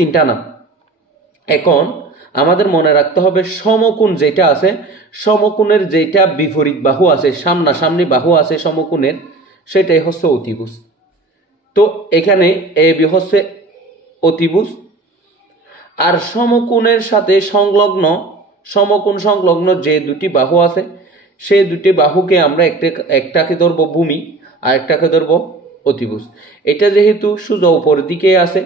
তিনটা না। এখন আমাদের মনে রাখতে হবে সমকোণ যেটা আছে, সমকোণের যেটা বিপরীত বাহু আছে, সামনাসামনি বাহু আছে সমকোণের, সেটাই হচ্ছে অতিভুজ। তো এখানে এ বি হচ্ছে অতিভুজ, আর সমকোণের সাথে সমকোণ সংলগ্ন যে দুটি বাহু আছে সেই দুটি বাহুকে আমরা একটাকে ধরবো ভূমি আর একটাকে ধরবো অতিভুজ। এটা যেহেতু সোজা উপরের দিকে আছে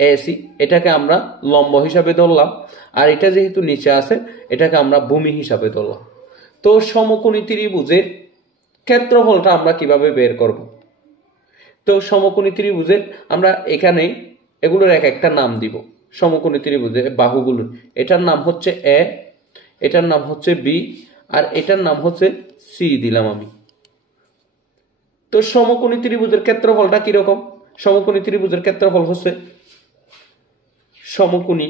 এসি, এটাকে আমরা লম্ব হিসাবে ধরলাম, আর এটা যেহেতু নিচে আছে এটাকে আমরা ভূমি হিসাবে ধরলাম। তো সমকোণী ত্রিভুজের ক্ষেত্রফলটা আমরা কিভাবে বের করব? তো সমকোণী ত্রিভুজের আমরা এখানে এগুলোর এক একটা নাম দিব। সমকোণী ত্রিভুজের বাহুগুলোর এটার নাম হচ্ছে এ, এটার নাম হচ্ছে বি, আর এটার নাম হচ্ছে সি দিলাম আমি। তো সমকোণী ত্রিভুজের ক্ষেত্রফলটা কিরকম? সমকোণী ত্রিভুজের ক্ষেত্রফল হচ্ছে সমকোণী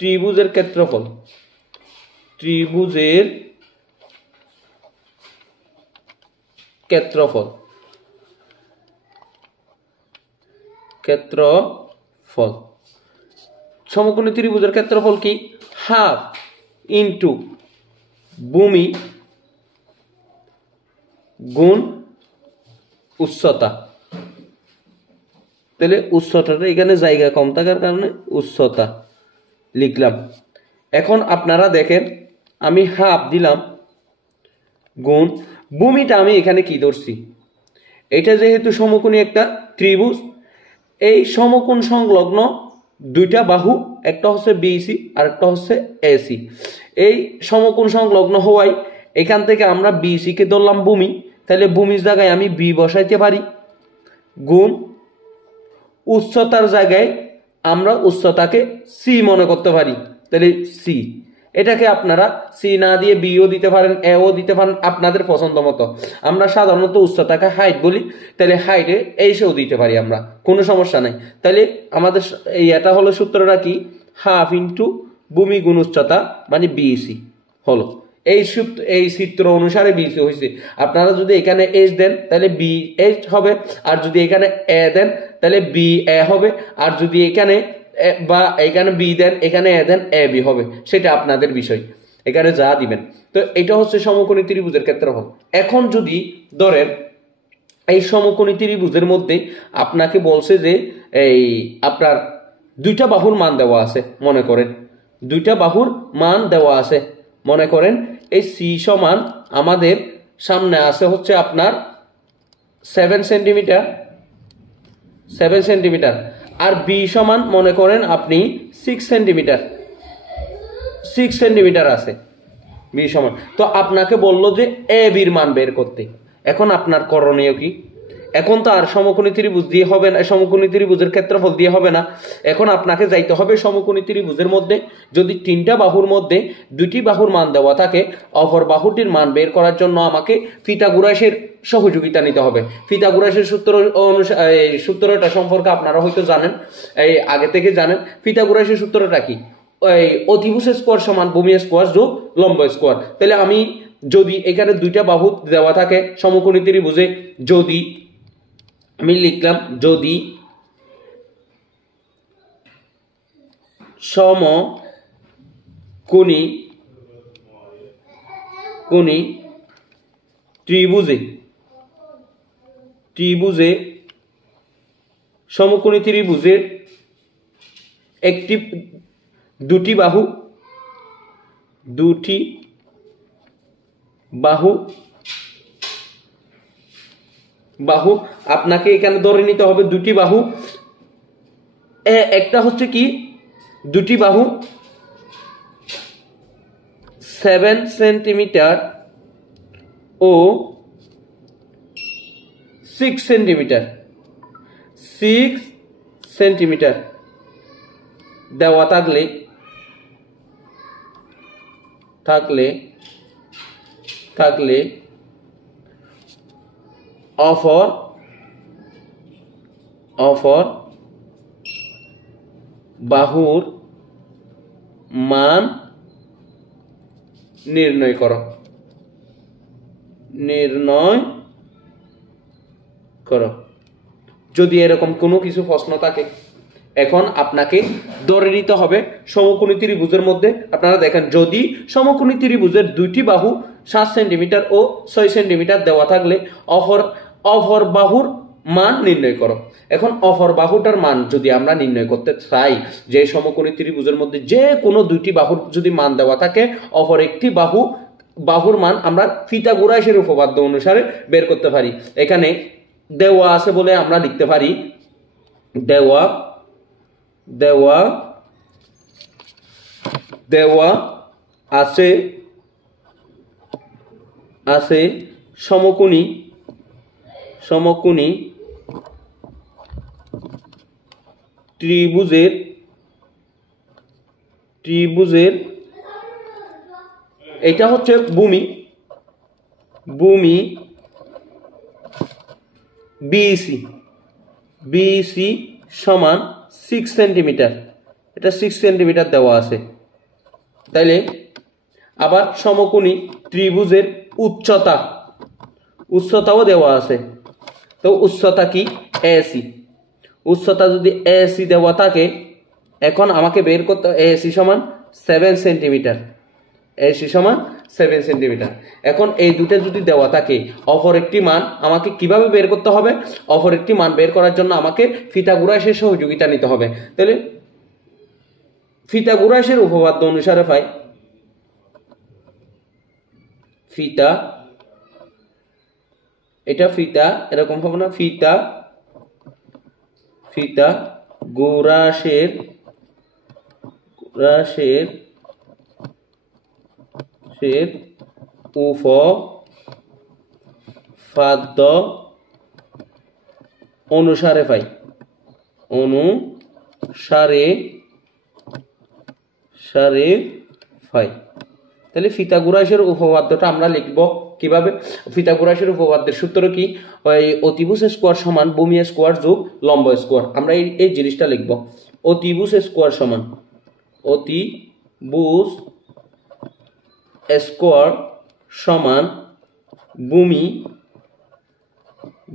ত্রিভুজের ক্ষেত্রফল, ত্রিভুজের ক্ষেত্রফল সমকোণী ত্রিভুজের ক্ষেত্রফল কি? হাফ ইন্টু ভূমি গুণ উচ্চতা। তাহলে উচ্চতাটা এখানে জায়গা কম থাকার কারণে উচ্চতা লিখলাম। এখন আপনারা দেখেন আমি হাফ দিলাম গুণ ভূমিটা আমি এখানে কি ধরছি, এটা যেহেতু সমকোণী একটা ত্রিভুজ, এই সমকোণ সংলগ্ন দুইটা বাহু, একটা হচ্ছে বিসি আর একটা হচ্ছে এসি। এই সমকোণ সংলগ্ন হওয়ায় এখান থেকে আমরা বিসি কে ধরলাম ভূমি, তাহলে ভূমির জায়গায় আমি বি বসাইতে পারি, গুণ উচ্চতার জায়গায় আমরা উচ্চতাকে সি মনে করতে পারি, তাহলে সি। এটাকে আপনারা সি না দিয়ে বিও দিতে পারেন, এও দিতে পারেন, আপনাদের পছন্দ মতো। আমরা সাধারণত উচ্চতাকে হাইট বলি, তাহলে হাইটে এইসেও দিতে পারি আমরা, কোনো সমস্যা নাই। তাহলে আমাদের এটা হলো সূত্রটা কি? হাফ ইন্টু ভূমি গুণ উচ্চতা মানে বিসি হলো। এই সূত্র অনুসারে বিসি হয়েছে। আপনারা যদি এখানে এস দেন তাহলে বি এস হবে, আর যদি এখানে এ দেন তাহলে বি এ হবে, আর যদি এখানে বা এখানে বি দেন এখানে এ দেন এ বি হবে, সেটা আপনাদের বিষয়, এখানে যা দিবেন। তো এটা হচ্ছে সমকোণী ত্রিভুজের ক্ষেত্রফল। এখন যদি ধরেন এই সমকোণী ত্রিভুজের মধ্যে আপনাকে বলছে যে এই আপনার দুইটা বাহুর মান দেওয়া আছে, মনে করেন দুইটা বাহুর মান দেওয়া আছে, মনে করেন এই সি সমান আমাদের সামনে আছে হচ্ছে আপনার 7 সেন্টিমিটার, আর বি সমান মনে করেন আপনি 6 সেন্টিমিটার আছে বি সমান। তো আপনাকে বললো যে এ বির মান বের করতে। এখন আপনার করণীয় কি? এখন তো আর সমকোণী ত্রিভুজ দিয়ে হবে না, সমকোণী ত্রিভুজের ক্ষেত্রফল দিয়ে হবে না। এখন আপনাকে যাইতে হবে সমকোণী ত্রিভুজের মধ্যে যদি তিনটা বাহুর মধ্যে দুটি বাহুর মান দেওয়া থাকে, অপর বাহুটির মান বের করার জন্য আমাকে পিথাগোরাসের সহযোগিতা নিতে হবে। পিথাগোরাসের সূত্রটা সম্পর্কে আপনারা হয়তো জানেন, এই আগে থেকে জানেন। পিথাগোরাসের সূত্রটা কি? অতিভুজ স্কোয়ার সমান ভূমি স্কোয়ার যোগ লম্ব স্কোয়ার। তাহলে আমি যদি এখানে দুইটা বাহু দেওয়া থাকে সমকোণী ত্রিভুজে, যদি আমি লিখলাম যদি সমকোণী সমকোণী ত্রিভুজের একটি দুটি বাহু আপনাকে এখানে ধরে নিতে হবে দুটি বাহু। একটা হচ্ছে কি দুটি বাহু 7 সেন্টিমিটার ও 6 সেন্টিমিটার দেওয়া থাকলে অপর বাহুর মান নির্ণয় করো। যদি এরকম কোনো কিছু প্রশ্ন থাকে, এখন আপনাকে ধরে নিতে হবে সমকোণী ত্রিভুজের মধ্যে আপনারা দেখেন, যদি সমকোণী ত্রিভুজের দুইটি বাহু 7 সেন্টিমিটার ও 6 সেন্টিমিটার দেওয়া থাকলে অপর বাহুর মান নির্ণয় করো। এখন অপর বাহুটার মান যদি আমরা নির্ণয় করতে চাই, যে সমকোণী ত্রিভুজের মধ্যে যে কোনো দুইটি বাহুর যদি মান দেওয়া থাকে, অপর একটি বাহুর মান আমরা পিথাগোরাসের উপপাদ্য অনুসারে বের করতে পারি। এখানে দেওয়া আছে বলে আমরা লিখতে পারি দেওয়া আছে সমকোণী ত্রিভুজের এটা হচ্ছে ভূমি বিসি সমান 6 সেন্টিমিটার, এটা 6 সেন্টিমিটার দেওয়া আছে। তাইলে আবার সমকোণী ত্রিভুজের উচ্চতাও দেওয়া আছে। তো উচ্চতা কি? এসি। উচ্চতা যদি এসি দেওয়া থাকে, এখন আমাকে বের করতে এসি সমান 7 সেন্টিমিটার। এখন এই দুটো যদি দেওয়া থাকে, অপর একটি মান আমাকে কিভাবে বের করতে হবে? অপর একটি মান বের করার জন্য আমাকে পিথাগোরাসের সহযোগিতা নিতে হবে। তাহলে পিথাগোরাসের উপপাদ্য অনুসারে পাই ফিতা এরকম হবে না, পিথাগোরাসের উপপাদ্য অনুসারে পাই তাহলে পিথাগোরাসের উপপাদ্যটা আমরা লিখব কিভাবে? পিথাগোরাসের উপপাদ্যের সূত্র কি? ওই অতিভুজ স্কোয়ার সমান ভূমি স্কোয়ার যোগ লম্ব স্কোয়ার। আমরা এই জিনিসটা লিখব। অতিভুজ স্কোয়ার সমান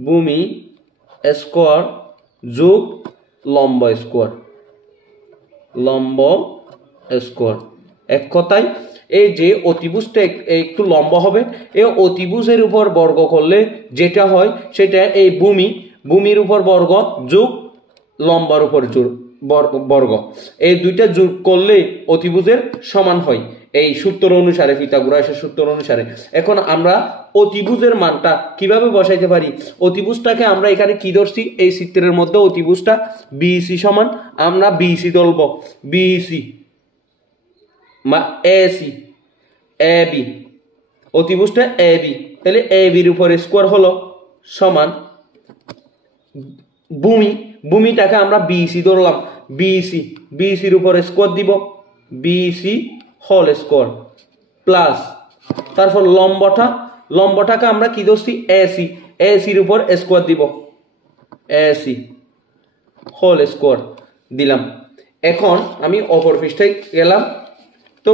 ভূমি স্কোয়ার যোগ লম্ব স্কোয়ার। এক কথায় এই যে অতিভুজটা একটু লম্ব হবে, এই অতিভুজের উপর বর্গ করলে যেটা হয় সেটা এই ভূমির উপর বর্গ যোগ লম্বার উপর বর্গ, এই দুইটা যোগ করলে অতিভুজের সমান হয় এই সূত্র অনুসারে, পিথাগোরাসের সূত্র অনুসারে। এখন আমরা অতিভুজের মানটা কিভাবে বসাইতে পারি? অতিভুজটাকে আমরা এখানে কি ধরছি? এই চিত্রের মধ্যে অতিভুজটা বিসি সমান, আমরা বিসি ধরব, বিসি এসি এবি, অতিভুজটা এবি। তাহলে এবির উপর স্কোয়ার হলো সমান ভূমিটাকে আমরা বিসি ধরলাম, বিসির উপর স্কোয়ার দিব, বিসি হোল স্কোয়ার প্লাস, তারপর লম্বটাকে আমরা কি ধরছি? এসির উপর স্কোয়ার দিব, এসি হোল স্কোয়ার দিলাম। এখন আমি অপর পৃষ্ঠায় গেলাম, তো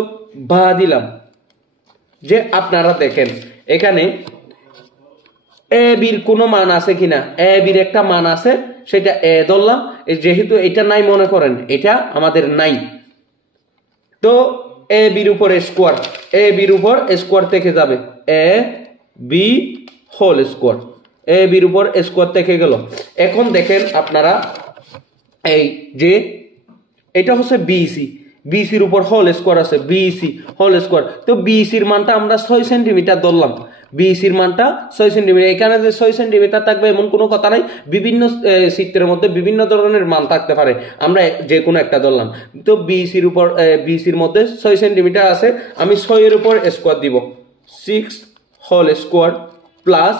বা দিলাম যে আপনারা দেখেন এখানে এ বির কোনো মান আছে কিনা। এ বির একটা মান আছে, সেটা এ ধরলাম। যেহেতু এটা নাই মনে করেন, এটা আমাদের নাই, তো এ বির উপর স্কোয়ার থেকে যাবে, এ বি হোল স্কোয়ার, এ বির উপর স্কোয়ার থেকে গেল। এখন দেখেন আপনারা এই যে এটা হচ্ছে বিসির উপর হোল স্কোয়ার আছে, বিসি হোল স্কোয়ার। তো বিসির মানটা আমরা 6 সেন্টিমিটার ধরলাম, বিসির মানটা 6 সেন্টিমিটার। এখানে যে 6 সেন্টিমিটার থাকবে এমন কোনো কথা নাই, বিভিন্ন চিত্রের মধ্যে বিভিন্ন ধরনের মান থাকতে পারে, আমরা যে কোনো একটা ধরলাম। তো বিসির মধ্যে 6 সেন্টিমিটার আছে, আমি 6 এর উপর স্কোয়ার দিব, 6 হোল স্কোয়ার প্লাস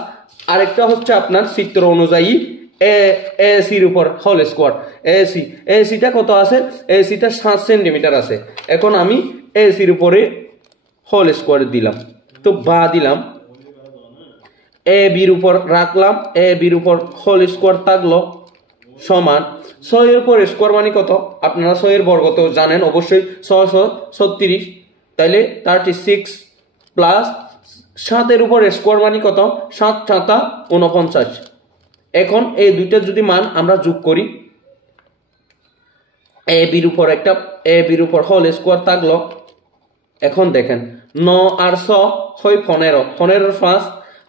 আরেকটা হচ্ছে আপনার চিত্র অনুযায়ী এসির উপর হোল স্কোয়ার। এসিটা কত আছে? এসিটা 7 সেন্টিমিটার আছে। এখন আমি এসির উপরে হোল স্কোয়ার দিলাম, তো বা দিলাম, এ বির উপর রাখলাম, এ বির উপর হোল স্কোয়ার থাকলো সমান 6 এর উপর স্কোয়ার মানে কত? আপনারা 6 এর বর্গ তো জানেন অবশ্যই, 636, তাইলে 36 প্লাস 7 এর উপর স্কোয়ার মানে কত? 7 7 49, এখন এই দুইটা যদি মান আমরা যোগ করি, এ বির উপর হোল স্কোয়ার থাকলো। এখন দেখেন 9 আর 6 হয় 15, 15 5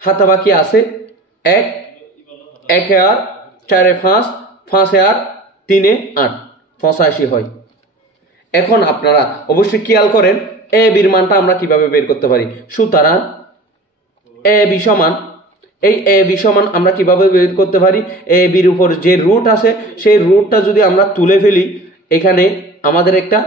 হাতে বাকি আছে 1, 1 আর 4 5, 5 আর 3 8, 85 হয়। এখন আপনারা অবশ্যই খেয়াল করেন এ বির মানটা আমরা কিভাবে বের করতে পারি। সুতরাং এ বি সমান, এই এ বি সমান আমরা কিভাবে বের করতে পারি, এ বির উপর যে রুট আছে সেই রুটটা যদি আমরা তুলে ফেলি, এখানে আমাদের একটা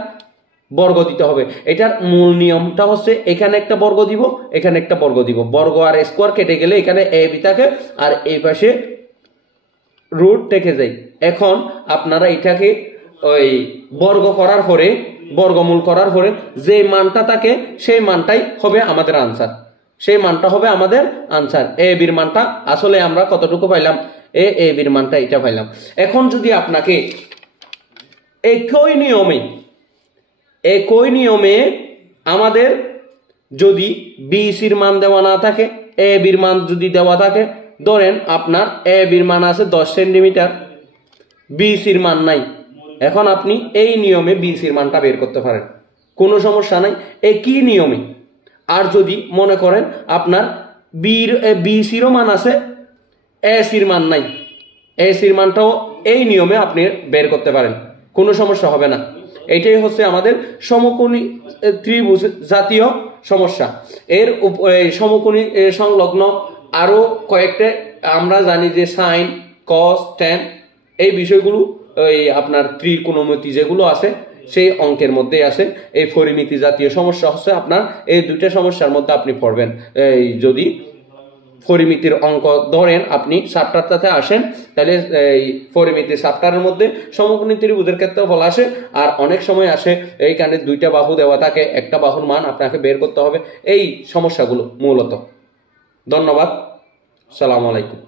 বর্গ দিতে হবে। এটার মূল নিয়মটা হচ্ছে এখানে একটা বর্গ দিব, এখানে একটা বর্গ দিব, বর্গ আর স্কোয়ার কেটে গেলে এখানে এ বি থাকে আর এই পাশে রুট থেকে যায়। এখন আপনারা এটাকে ওই বর্গ করার পরে, বর্গমূল করার পরে যে মানটা থাকে সেই মানটাই হবে আমাদের আনসার, সেই মানটা হবে আমাদের আনসার। এ বির মানটা আসলে আমরা কতটুকু পাইলাম, এ বির মানটা এটা পাইলাম। এখন যদি আপনাকে একই নিয়মে আমাদের যদি বি সির মান দেওয়া না থাকে, এ বির মান যদি দেওয়া থাকে, ধরেন আপনার এ বির মান আছে 10 সেন্টিমিটার, বি সির মান নাই, এখন আপনি এই নিয়মে বি সির মানটা বের করতে পারেন, কোনো সমস্যা নাই, একই নিয়মে। আর যদি মনে করেন আপনার বি সিরও মান আছে, এ সির মান নাই, এ সির মানটাও এই নিয়মে আপনি বের করতে পারেন, কোনো সমস্যা হবে না। এটাই হচ্ছে আমাদের সমকোণী ত্রিভুজ জাতীয় সমস্যা। এর সমকোণী সংলগ্ন আরো কয়েকটা আমরা জানি যে সাইন, কস, ট্যান, এই বিষয়গুলো ওই আপনার ত্রিকোণমিতি যেগুলো আছে সেই অঙ্কের মধ্যে আছে। এই পরিমিতি জাতীয় সমস্যা হচ্ছে আপনার এই দুইটা সমস্যার মধ্যে আপনি পড়বেন। এই যদি পরিমিতির অঙ্ক ধরেন আপনি চ্যাপ্টারটাতে আসেন, তাহলে এই পরিমিতির চ্যাপ্টারের মধ্যে সমকোণী ত্রিভুজের ক্ষেত্রে বলা আসে, আর অনেক সময় আসে এইখানে দুইটা বাহু দেওয়া থাকে, একটা বাহুর মান আপনাকে বের করতে হবে, এই সমস্যাগুলো মূলত। ধন্যবাদ, সালাম আলাইকুম।